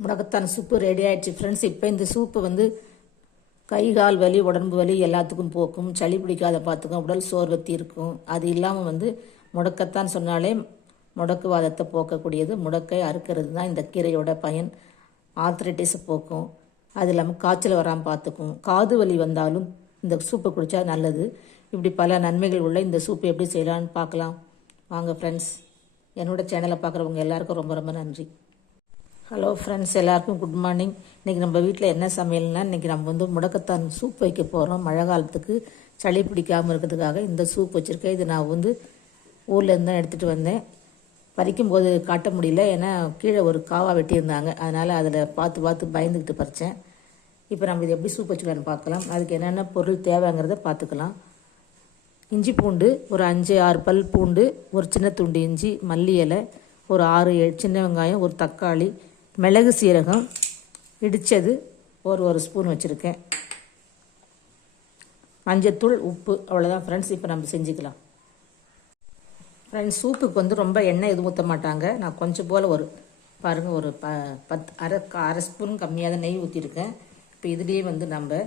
முடக்கத்தான் soup ready ஆயிடுச்சு. Friends இப்போ இந்த சூப்பு வந்து கை கால் வலி உடம்பு வலி எல்லாத்துக்கும் போக்கும். சளி பிடிக்காத பார்த்துக்கும். உடல் சோர்வு இருக்கும். அது இல்லாமல் வந்து முடக்கத்தான் சொன்னாலே முடக்குவாதத்தை போக்கக்கூடியது. முடக்கை அறுக்கிறது தான் இந்த கீரையோட பயன். ஆர்த்ரைட்டிஸை போக்கும். அது இல்லாமல் காய்ச்சல் வராமல் பார்த்துக்கும். காது வலி வந்தாலும் இந்த சூப்பை குடித்தா நல்லது. இப்படி பல நன்மைகள் உள்ள இந்த சூப்பு எப்படி செய்யலாம்னு பார்க்கலாம். வாங்க ஃப்ரெண்ட்ஸ் என்னோட சேனலை பார்க்குறவங்க எல்லாருக்கும் ரொம்ப ரொம்ப நன்றி. ஹலோ ஃப்ரெண்ட்ஸ் எல்லாருக்கும் குட் மார்னிங் இன்றைக்கி நம்ம வீட்டில் என்ன சமையல்னா இன்றைக்கி நம்ம வந்து முடக்கத்தான் சூப் வைக்க போகிறோம் மழை காலத்துக்கு சளி பிடிக்காமல் இருக்கிறதுக்காக இந்த சூப் வச்சுருக்கேன். இது நான் வந்து ஊர்லேருந்து தான் எடுத்துகிட்டு வந்தேன். பறிக்கும் போது காட்ட முடியல. ஏன்னா கீழே ஒரு காவா வெட்டியிருந்தாங்க. அதனால் அதில் பார்த்து பார்த்து பயந்துக்கிட்டு பறித்தேன் இப்போ நம்ம இது எப்படி சூப் வச்சுக்கலான்னு பார்க்கலாம். அதுக்கு என்னென்ன பொருள் தேவைங்கிறத பார்த்துக்கலாம். இஞ்சி பூண்டு ஒரு அஞ்சு ஆறு பல் பூண்டு ஒரு சின்ன துண்டு இஞ்சி மல்லி இலை ஒரு ஆறு சின்ன வெங்காயம் ஒரு தக்காளி மிளகு சீரகம் இடித்தது ஒரு ஒரு ஸ்பூன் வச்சுருக்கேன். மஞ்சத்தூள் உப்பு அவ்வளோதான் ஃப்ரெண்ட்ஸ் இப்போ நம்ம செஞ்சுக்கலாம். ஃப்ரெண்ட்ஸ் சூப்புக்கு வந்து ரொம்ப எண்ணெய் எதுவும் ஊற்ற மாட்டாங்க. நான் கொஞ்சம் போல் ஒரு பாருங்கள் ஒரு ப பத் அரை அரை ஸ்பூன் கம்மியாக தான் நெய் ஊற்றிருக்கேன் இப்போ இதுலேயே வந்து நம்ம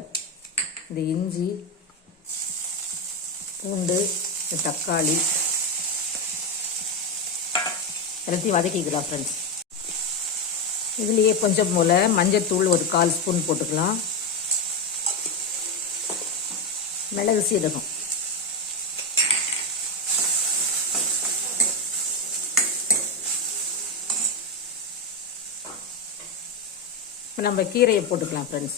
இந்த இஞ்சி பூண்டு இந்த தக்காளி எல்லாத்தையும் வதக்கிக்கலாம் ஃப்ரெண்ட்ஸ் இதுலேயே கொஞ்சம் போல் மஞ்சத்தூள் ஒரு கால் ஸ்பூன் போட்டுக்கலாம். மிளகு சீரகம். இப்போ நம்ம கீரையை போட்டுக்கலாம் ஃப்ரெண்ட்ஸ்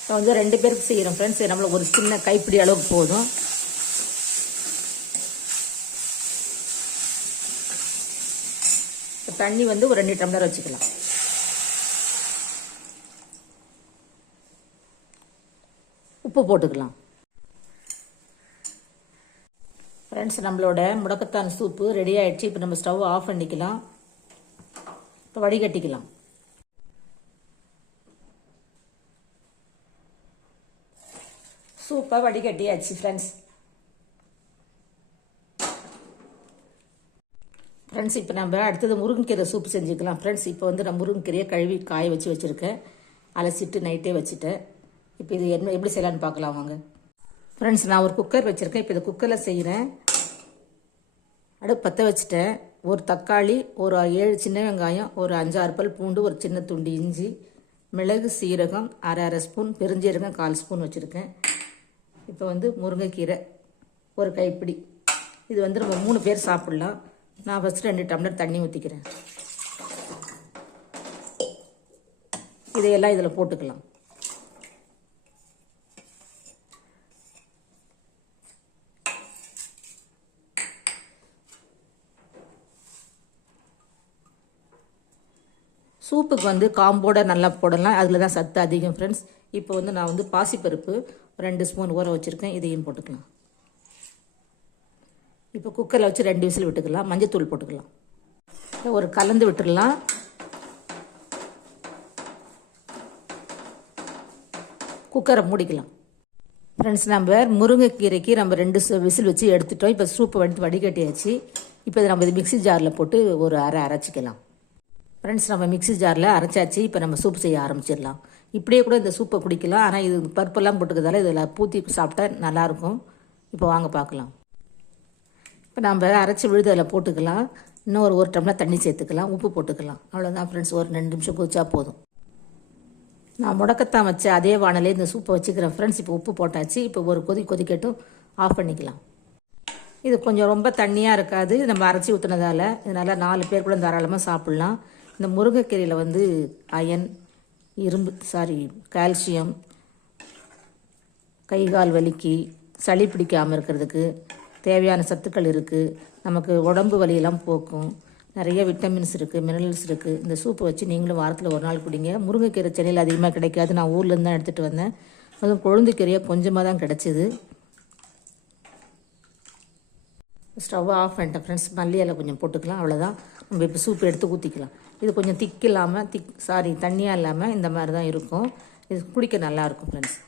இப்போ வந்து ரெண்டு பேருக்கு செய்கிறோம் ஃப்ரெண்ட்ஸ் நம்மளுக்கு ஒரு சின்ன கைப்பிடி அளவுக்கு போதும். தண்ணி வந்து ஒரு ரெண்டு டம்ளர் வச்சுக்கலாம். உப்பு போட்டுக்கலாம். ஃப்ரெண்ட்ஸ் நம்மளோட முடக்கத்தான் சூப்பு ரெடி ஆயிடுச்சு. இப்போ நம்ம ஸ்டவ் ஆஃப் பண்ணிக்கலாம். இப்போ வடிகட்டிக்கலாம். சூப்பை வடிகட்டியாச்சு ஃப்ரெண்ட்ஸ் ஃப்ரெண்ட்ஸ் இப்போ நம்ம அடுத்தது முருங்கைக்கீரை சூப் செஞ்சுக்கலாம். ஃப்ரெண்ட்ஸ் இப்போ வந்து நான் முருங்கைக்கீரையை கழுவி காய வச்சு வச்சுருக்கேன். அலசிட்டு நைட்டே வச்சுட்டேன். இப்போ இது என்ன எப்படி செய்யலான்னு பார்க்கலாம் வாங்க. ஃப்ரெண்ட்ஸ் நான் ஒரு குக்கர் வச்சுருக்கேன். இப்போ இந்த குக்கரில் செய்கிறேன் அடுப்பு பற்ற வச்சுட்டேன். ஒரு தக்காளி ஒரு ஏழு சின்ன வெங்காயம் ஒரு அஞ்சாறு பல் பூண்டு ஒரு சின்ன துண்டு இஞ்சி மிளகு சீரகம் அரை அரை ஸ்பூன் பெருஞ்சீரகம் கால் ஸ்பூன் வச்சுருக்கேன். இப்போ வந்து முருங்கைக்கீரை ஒரு கைப்பிடி. இது வந்து நம்ம மூணு பேர் சாப்பிட்லாம். நான் ஃபஸ்ட்டு ரெண்டு டம்ளர் தண்ணி ஊற்றிக்கிறேன் இதையெல்லாம் இதில் போட்டுக்கலாம். சூப்புக்கு வந்து காம்போட நல்லா போடலாம். அதில் தான் சத்து அதிகம் ஃப்ரெண்ட்ஸ் இப்போ வந்து நான் வந்து பாசிப்பருப்பு ரெண்டு ஸ்பூன் ஊற வச்சுருக்கேன். இதையும் போட்டுக்கலாம். இப்போ குக்கரில் வச்சு ரெண்டு விசில் விட்டுக்கலாம். மஞ்சத்தூள் போட்டுக்கலாம். ஒரு கலந்து விட்டுடலாம். குக்கரை மூடிக்கலாம். ஃப்ரெண்ட்ஸ் நம்ம முருங்கைக்கீரைக்கு நம்ம ரெண்டு விசில் வச்சு எடுத்துட்டோம். இப்போ சூப்பை வந்துட்டு வடிகட்டியாச்சு. இப்போ இதை நம்ம இது மிக்சி ஜாரில் போட்டு ஒரு அரை அரைச்சிக்கலாம். ஃப்ரெண்ட்ஸ் நம்ம மிக்சி ஜாரில் அரைச்சாச்சு. இப்போ நம்ம சூப் செய்ய ஆரம்பிச்சிடலாம். இப்படியே கூட இந்த சூப்பை குடிக்கலாம். ஆனால் இது பருப்பெல்லாம் போட்டுக்கிறதால இதில் பூத்தி சாப்பிட்டா நல்லாயிருக்கும். இப்போ வாங்க பார்க்கலாம். இப்போ நம்ம அரைச்சி விழுது அதில் போட்டுக்கலாம். இன்னும் ஒரு ஒரு டம்ளர் தண்ணி சேர்த்துக்கலாம். உப்பு போட்டுக்கலாம். அவ்வளோதான் ஃப்ரெண்ட்ஸ் ஒரு ரெண்டு நிமிஷம் கொதிச்சா போதும். நான் முடக்கத்தான் வச்ச அதே வானலே இந்த சூப்பை வச்சுக்கிறேன் ஃப்ரெண்ட்ஸ் இப்போ உப்பு போட்டாச்சு. இப்போ ஒரு கொதி கொதிக்கட்டும். ஆஃப் பண்ணிக்கலாம். இது கொஞ்சம் ரொம்ப தண்ணியாக இருக்காது. நம்ம அரைச்சி ஊற்றுனதால் இதனால் நாலு பேர் கூட தாராளமாக சாப்பிட்லாம். இந்த முருங்கைக்கீரையில் வந்து அயன் இரும்பு சாரி கால்சியம் கை கால் வலிக்கு சளி பிடிக்காமல் இருக்கிறதுக்கு தேவையான சத்துக்கள் இருக்குது நமக்கு உடம்பு வலியெல்லாம் போக்கும். நிறைய விட்டமின்ஸ் இருக்குது மினரல்ஸ் இருக்குது இந்த சூப்பை வச்சு நீங்களும் வாரத்தில் ஒரு நாள் குடிங்க. முருங்கைக்கீரை சென்னையில் அதிகமாக கிடைக்காது. நான் ஊர்லேருந்து தான் எடுத்துகிட்டு வந்தேன். அதுவும் கொழுந்துக்கீரையாக கொஞ்சமாக தான் கிடச்சிது. ஸ்டவ் ஆஃப் பண்ணிட்டேன் ஃப்ரெண்ட்ஸ் மல்லி இலை கொஞ்சம் போட்டுக்கலாம். அவ்வளோதான் நம்ம இப்போ சூப் எடுத்து ஊற்றிக்கலாம் இது கொஞ்சம் திக் இல்லாமல் திக் சாரி தண்ணியாக இல்லாமல் இந்த மாதிரி தான் இருக்கும். இது குடிக்க நல்லாயிருக்கும் ஃப்ரெண்ட்ஸ்